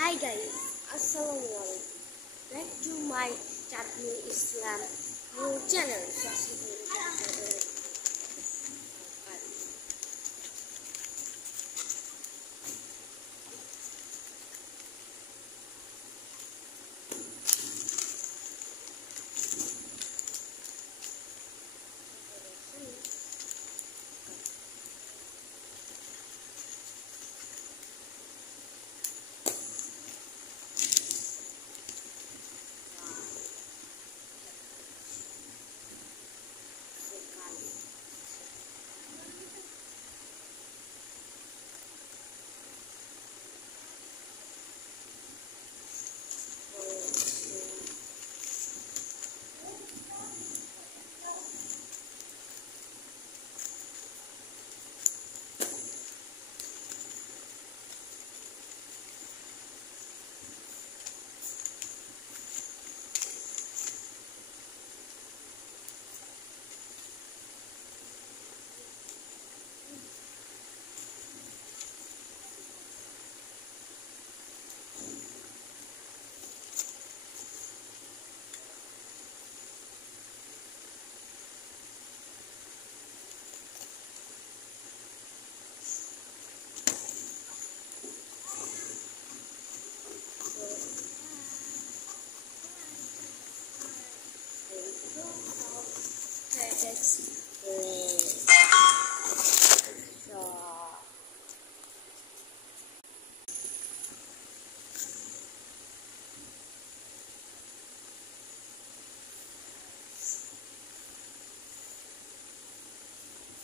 Hi guys, Assalamualaikum. Back to my Chatni Islam channel.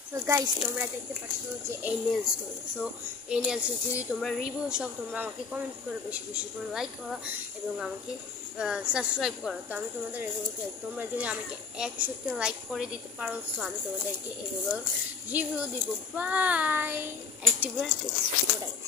So guys, তোমরা দেখতে পাচ্ছ যে এই নেলস গুলো। সো এই নেলস যদি তোমরা রিভিউ সব তোমরা আমাকে কমেন্ট করে বেশি বেশি করে লাইক করো এবং আমাকে সাবস্ক্রাইব করো। তো আমি তোমাদের এগুলোকে তোমরা যদি আমাকে 100কে লাইক করে দিতে পারো তো আমি তোমাদেরকে এগুলো রিভিউ দিব। বাই। Active product